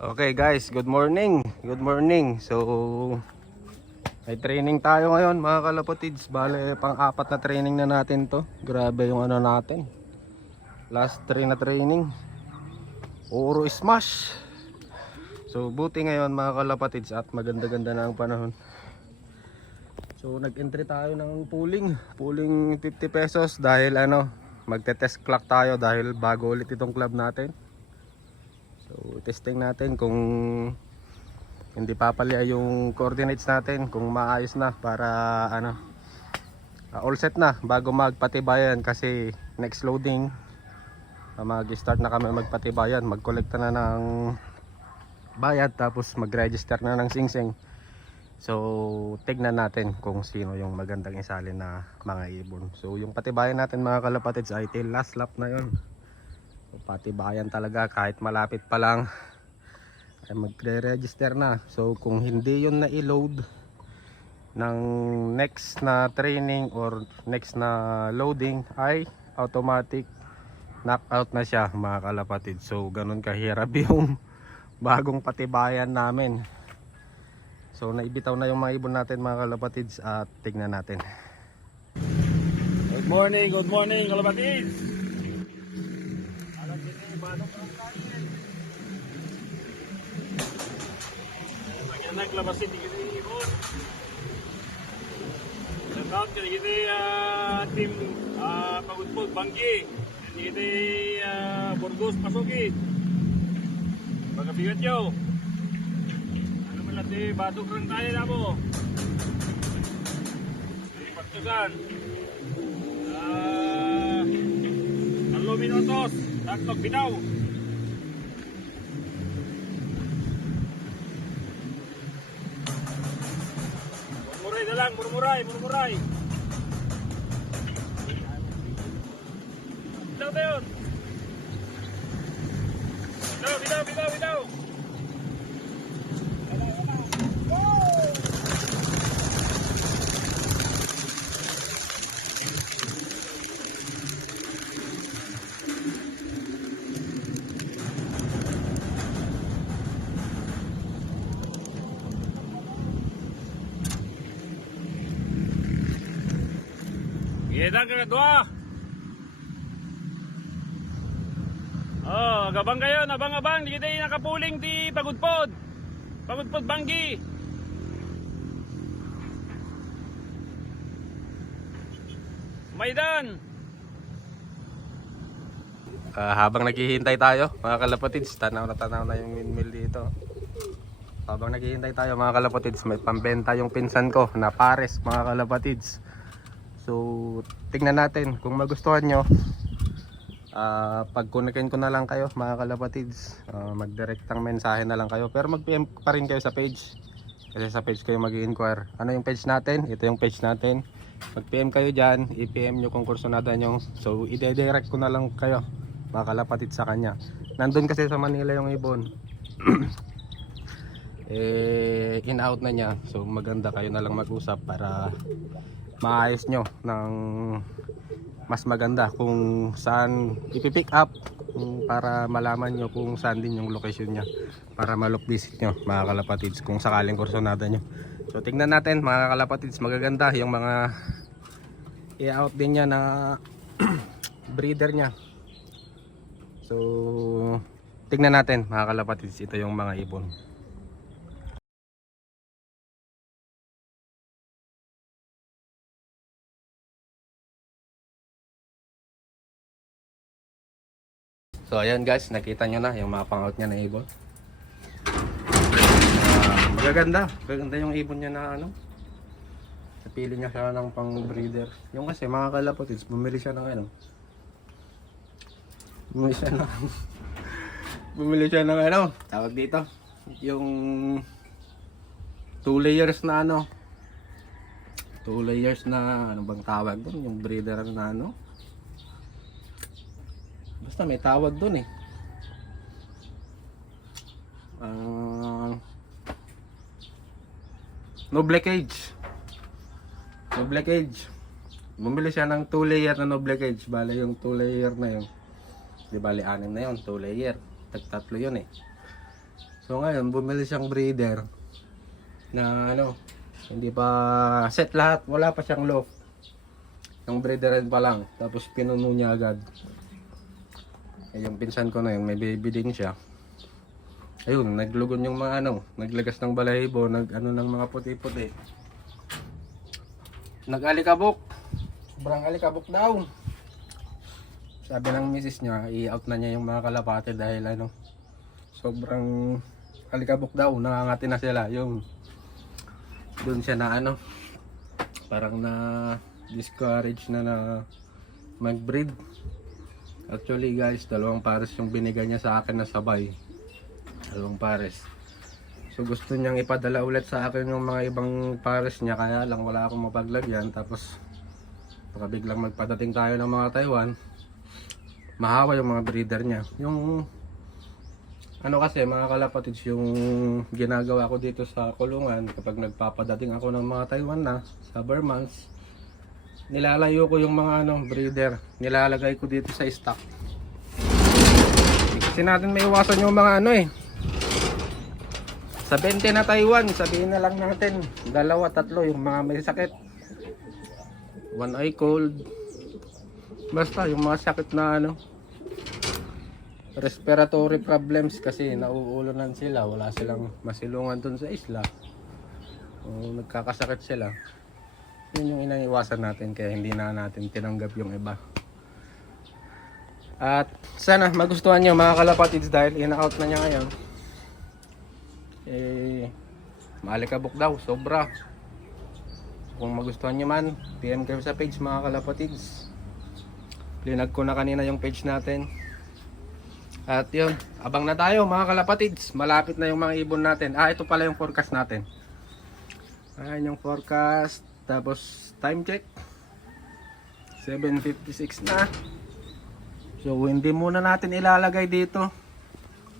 Okay guys, good morning. Good morning. So may training tayo ngayon mga kalapatids. Bale pang-apat na training na natin to. Grabe yung ano natin. Last 3 na training. Puro smash. So buti ngayon mga kalapatids at maganda-ganda na ang panahon. So nag-entry tayo ng pooling 50 pesos dahil magte-test clock tayo dahil bago ulit itong club natin. So testing natin kung hindi papalya yung coordinates natin, kung maayos na para all set na bago magpatibayan, kasi next loading mag-start na kami magpatibayan, mag-collecta na ng bayad tapos mag-register na ng singsing. So tignan natin kung sino yung magandang isalin na mga ibon. So yung patibayan natin mga kalapatids ay till last lap na yun. So, patibayan talaga, kahit malapit pa lang ay magre-register na. So kung hindi yun na-load ng next na training or next na loading ay automatic knockout na siya mga kalapatid. So ganun kahirap yung bagong patibayan namin. So naibitaw na yung mga ibon natin mga kalapatids at tignan natin. Good morning kalapatids. Naglabasin di kita ibon. Nagkakot ka di kita team Pagudpod, Banggi. Di kita Burgos, Pasuki. Pagkabigat nyo. Ano man natin, batok lang tayo na mo. Di Pagtusan. 3 minutos. Taktok binaw. Murmuray. Bitaw tayo. Bitaw. Gidang ka dua. Oh, gabang kayo, abang di kita nakapuling di Pagudpod. Pagudpod Banggi. Maidan. Habang naghihintay tayo mga kalapatids, tanaw na yung windmill dito. Habang naghihintay tayo mga kalapatids, may pambenta yung pinsan ko na pares mga kalapatids. So tingnan natin kung magustuhan nyo. Pag-connectin ko na lang kayo mga kalapatids, mag-directang mensahe na lang kayo, pero mag-PM pa rin kayo sa page, kasi sa page kayo mag-i-inquire. Ano yung page natin? Ito yung page natin. Mag-PM kayo dyan, i-PM nyo kung kursunada nyo. So i-direct ko na lang kayo mga kalapatids sa kanya. Nandun kasi sa Manila yung ibon. In-out na niya. So maganda kayo na lang mag-usap para maayos nyo ng mas maganda kung saan ipipick up, para malaman nyo kung saan din yung location nya, para malok visit nyo mga kalapatids kung sakaling kursonada nyo. So tingnan natin mga kalapatids, magaganda yung mga i-out din nya na breeder nya. So tingnan natin mga kalapatids, ito yung mga ibon. So ayan guys, nakita nyo na yung mga pang-out nya na ibon. Magaganda yung ibon nya na napili niya siya ng pang breeder. Yung kasi mga kalapatids, bumili siya ng bumili siya ng tawag dito, yung 2 layers na 2 layers na ano bang tawag doon, yung breeder na basta may tawag doon Noble cage. Bumili siya ng 2 layer na noble cage. Bale yung 2 layer na yun, di bali 6 na yun, 2 layer, tag-3 yun So ngayon, bumili siyang breeder na ano, hindi pa set lahat, wala pa siyang loft. Yung breeder pa lang, tapos pinuno niya agad. Eh, yung pinsan ko na yun, may baby din siya. Ayun, naglugon yung mga ano, naglagas ng balahibo, nag-ano ng mga puti-puti. Nag-alikabok. Sobrang alikabok daw. Sabi ng misis niya, i-out na niya yung mga kalapate dahil ano, sobrang alikabok daw, nangangati na sila. Yung doon siya na ano, parang na discourage na mag-breed. Actually guys, 2 pares yung binigay niya sa akin na sabay. 2 pares. So gusto niyang ipadala ulit sa akin yung mga ibang pares niya, kaya lang wala akong mapaglagyan. Tapos baka biglang magpadating tayo ng mga Taiwan, mahawa yung mga breeder niya. Yung ano kasi mga kalapatids, yung ginagawa ko dito sa kulungan, kapag nagpapadating ako ng mga Taiwan na sa Burmans, nilalayo ko yung mga ano, breeder, nilalagay ko dito sa stock. Kasi natin may iwasan yung mga ano eh, sa 20 na Taiwan, sabihin na lang natin 2, 3 yung mga may sakit, 1 eye cold, basta yung mga sakit na ano, respiratory problems, kasi nauulunan sila, wala silang masilungan dun sa isla, o nagkakasakit sila. Yun yung inaiwasan natin, kaya hindi na natin tinanggap yung iba. At sana magustuhan nyo mga kalapatids, dahil in-out na niya ngayon. Eh, maalikabok daw, sobra. Kung magustuhan nyo man, PM kayo sa page mga kalapatids. Linag ko na kanina yung page natin. At yun, abang na tayo mga kalapatids. Malapit na yung mga ibon natin. Ito pala yung forecast natin. Ayan yung forecast. Tapos time check 7:56 na. So hindi muna natin ilalagay dito.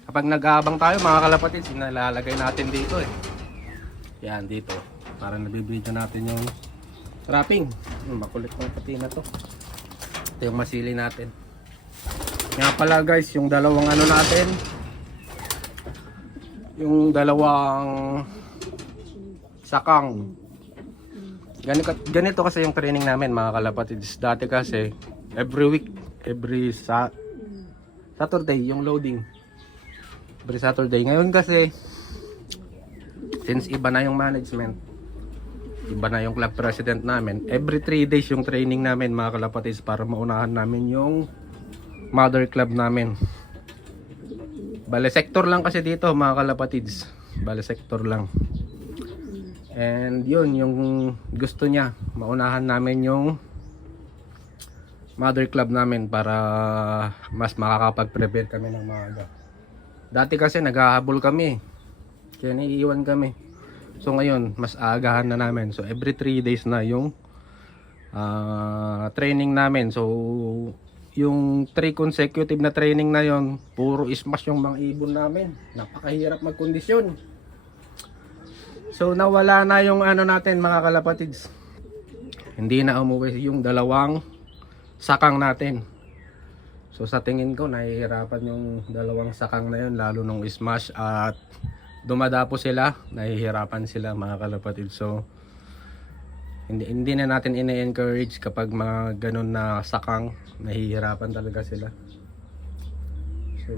Kapag nag-aabang tayo mga kalapatids, inalalagay natin dito eh. Yan dito, para nabibidyo natin yung wrapping. Makulit ng pati na to. Ito yung masili natin. Nga pala guys, yung dalawang ano natin, yung dalawang sakang, ganito kasi yung training namin mga kalapatids. Dati kasi every week, every Saturday yung loading, every Saturday. Ngayon kasi since iba na yung management, iba na yung club president namin, every 3 days yung training namin mga kalapatids, para maunahan namin yung mother club namin. Bale sector lang kasi dito mga kalapatids, bale sector lang. And yun yung gusto niya, maunahan namin yung mother club namin para mas makakapag-prepare kami ng maaga. Dati kasi naghahabol kami, kaya naiiwan kami. So ngayon mas aagahan na namin. So every 3 days na yung training namin. So yung 3 consecutive na training na yon, puro smash yung mga ibon namin. Napakahirap magkondisyon. So nawala na yung ano natin mga kalapatids. Hindi na umuwi yung dalawang sakang natin. So sa tingin ko nahihirapan yung dalawang sakang na yun, lalo nung smash at dumadapo sila, nahihirapan sila mga kalapatids. So hindi na natin ine-encourage kapag mga ganun na sakang, nahihirapan talaga sila. So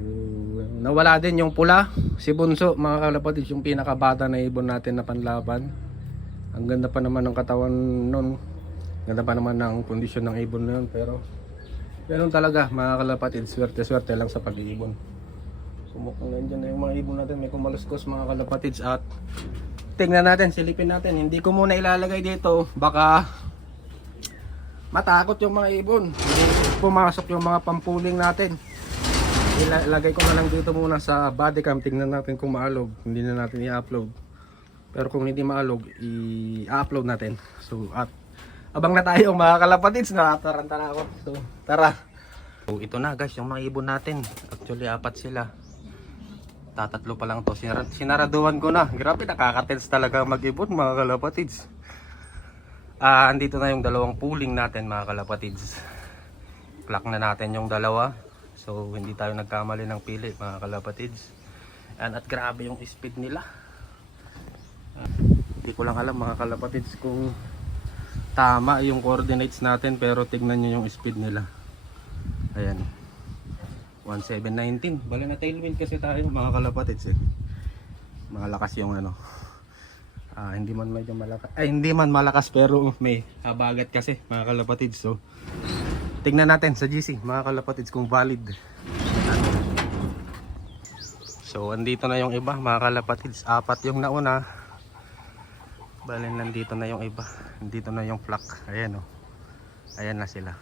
nawala din yung pula, si Bunso mga kalapatids, yung pinakabata na ibon natin na panlaban. Ang ganda pa naman ng katawan nun, ganda pa naman ng kondisyon ng ibon na yun, pero ganun talaga mga kalapatids, swerte lang sa pag-iibon. So mukhang nandiyan na yung mga ibon natin, may kumaluskos mga kalapatids. At tingnan natin, silipin natin. Hindi ko muna ilalagay dito, baka matakot yung mga ibon, hindi pumasok yung mga pampuling natin. Ilagay ko na lang dito muna sa body cam. Tingnan natin kung maalog, hindi na natin i-upload. Pero kung hindi maalog, i-upload natin. So at abang na tayo mga kalapatids, nakataranta na ako. So tara. So ito na guys yung mga ibon natin. Actually 4 sila, tatatlo pa lang to. Sinaraduan ko na. Grabe, nakaka-tense talaga mag-ibon mga kalapatids. Andito na yung dalawang pooling natin mga kalapatids. Clock na natin yung dalawa. So hindi tayo nagkamali ng pili mga kalapatids. Yan, at grabe yung speed nila. Hindi ko lang alam mga kalapatids kung tama yung coordinates natin, pero tignan nyo yung speed nila. Ayan, 1719. Bala na tailwind kasi tayo mga kalapatids eh. Malakas yung ano, hindi man medyo malakas, ay hindi man malakas pero may habagat kasi mga kalapatids. So tignan natin sa GC mga kalapatids kung valid. So andito na yung iba mga kalapatids, 4 yung nauna. Bale nandito na yung iba, nandito na yung flock. Ayan o, ayan na sila.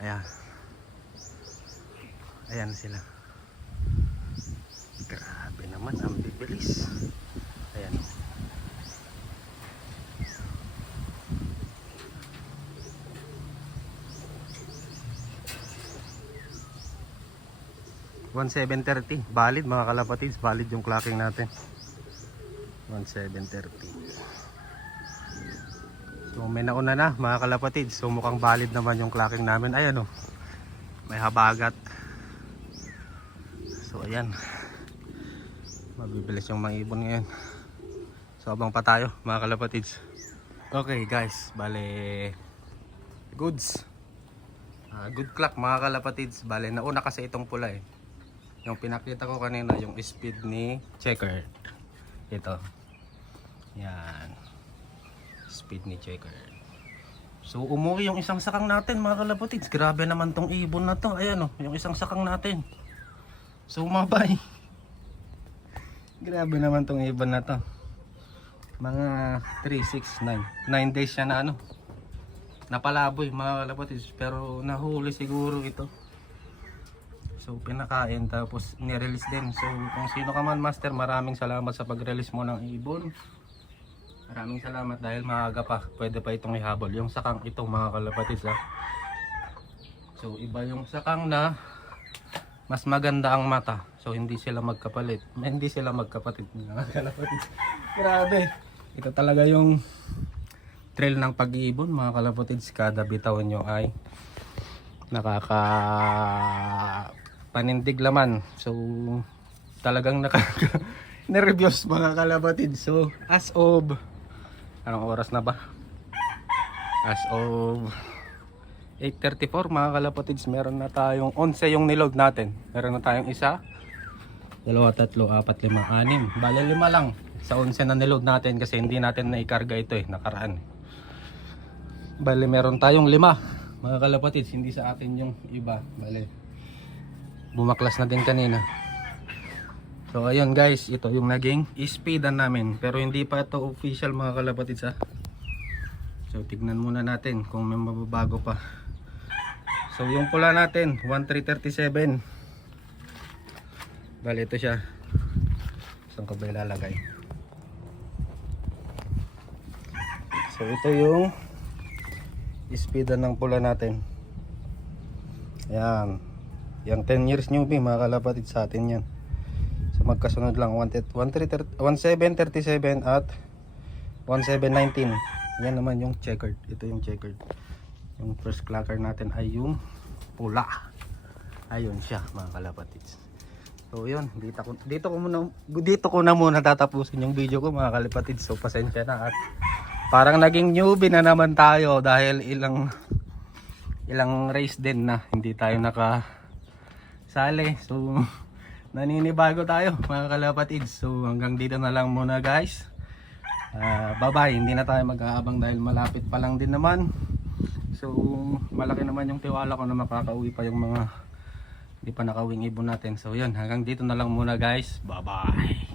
Ayan, ayan sila. Grabe naman, ang bibilis. Ayan. $1730. Valid mga kalapatids, valid yung clocking natin. 1730. So may nauna na mga kalapatids. So mukhang valid naman yung clocking namin. Ayan o, may habagat. So ayan, mabibilis yung mga ibon ngayon. So abang pa tayo mga kalapatids. Okay guys, bale goods, good clock mga kalapatids. Bale nauna kasi itong pula eh. Yung pinakita ko kanina, yung speed ni Checker. Ito, yan, speed ni Checker. So umuwi yung isang sakang natin mga kalapatids. Grabe naman tong ibon na to. Ayan o, yung isang sakang natin. So mabay. Grabe naman tong ibon na to. Mga 3, 6, 9 days siya na ano, napalaboy mga kalapatids. Pero nahuli siguro ito. So pinakain tapos nirelease din. So kung sino ka man master, maraming salamat sa pag-release mo ng ibon. Maraming salamat dahil maaga pa. Pwede pa itong ihabol. Yung sakang ito mga kalapatids ha. So iba yung sakang na mas maganda ang mata. So hindi sila magkapalit. Hindi sila magkapatid mga kalapatids. Grabe. Ito talaga yung trail ng pag-iibon mga kalapatids. Kada bitawan nyo ay panindig laman. So talagang nervyos mga kalapatids. So as of, anong oras na ba? As of 8:34 mga kalapatids, meron na tayong 11 yung niload natin. Meron na tayong 1, 2, 3, 4, 5, 6. Bale 5 lang sa 11 na niload natin kasi hindi natin naikarga ito eh, nakaraan. Bale meron tayong 5 mga kalapatids, hindi sa atin yung iba. Bale bumaklas na din kanina. So ayun guys, ito yung naging speedan namin. Pero hindi pa ito official mga kalapatids ha. So tignan muna natin kung may mababago pa. So yung pula natin 1337. Bale ito siya. Saan ko ba ilalagay? So ito yung speedan ng pula natin. Ayan. Yung 10 years newbie mga kalapatid sa atin yan. So magkasunod lang 1737 at 1719. Yan naman yung checkered. Ito yung checkered. Yung first clocker natin ay yung pula. Ayun siya mga kalapatids. So yun, dito ko na muna tatapusin yung video ko mga kalapatids. So pasensya na at parang naging newbie na naman tayo dahil ilang race din na hindi tayo sali. So naninibago tayo mga kalapatids. So hanggang dito na lang muna guys. Bye bye. Hindi na tayo mag-aabang dahil malapit pa lang din naman. So malaki naman yung tiwala ko na makakauwi pa yung mga hindi pa nakawing ibon natin. So yun, hanggang dito na lang muna guys. Bye bye.